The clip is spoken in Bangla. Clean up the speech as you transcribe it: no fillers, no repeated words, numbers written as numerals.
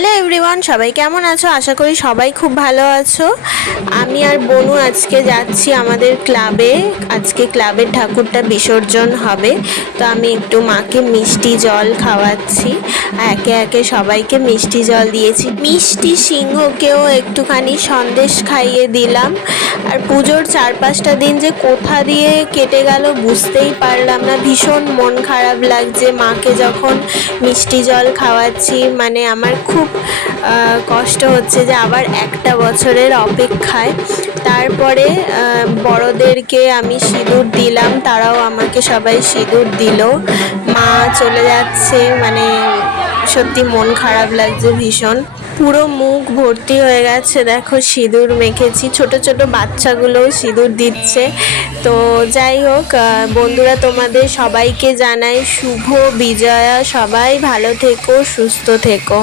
হ্যালো এভরিওয়ান, সবাই কেমন আছো? আশা করি সবাই খুব ভালো আছো। আমি আর বনু আজকে যাচ্ছি আমাদের ক্লাবে। আজকে ক্লাবের ঠাকুরটা বিসর্জন হবে, তো আমি একটু মাকে মিষ্টি জল খাওয়াচ্ছি। একে একে সবাইকে মিষ্টি জল দিয়েছি, মিষ্টি সিংহকেও একটুখানি সন্দেশ খাইয়ে দিলাম। আর পুজোর 4-5টা দিন যে কোথা দিয়ে কেটে গেল বুঝতেই পারলাম না। ভীষণ মন খারাপ লাগছে মাকে যখন মিষ্টি জল খাওয়াচ্ছি। মানে আমার খুব কষ্ট হচ্ছে যে আবার একটা বছরের অপেক্ষায়। তারপরে বড়দেরকে আমি সিঁদুর দিলাম, তারাও আমাকে সবাই সিঁদুর দিল। মা চলে যাচ্ছে, মানে সত্যি মন খারাপ লাগছে ভীষণ। পুরো মুখ ভর্তি হয়ে গেছে, দেখো সিঁদুর মেখেছি। ছোট ছোট বাচ্চাগুলোও সিঁদুর দিচ্ছে। তো যাই হোক বন্ধুরা, তোমাদের সবাইকে জানাই শুভ বিজয়া। সবাই ভালো থেকো, সুস্থ থেকো।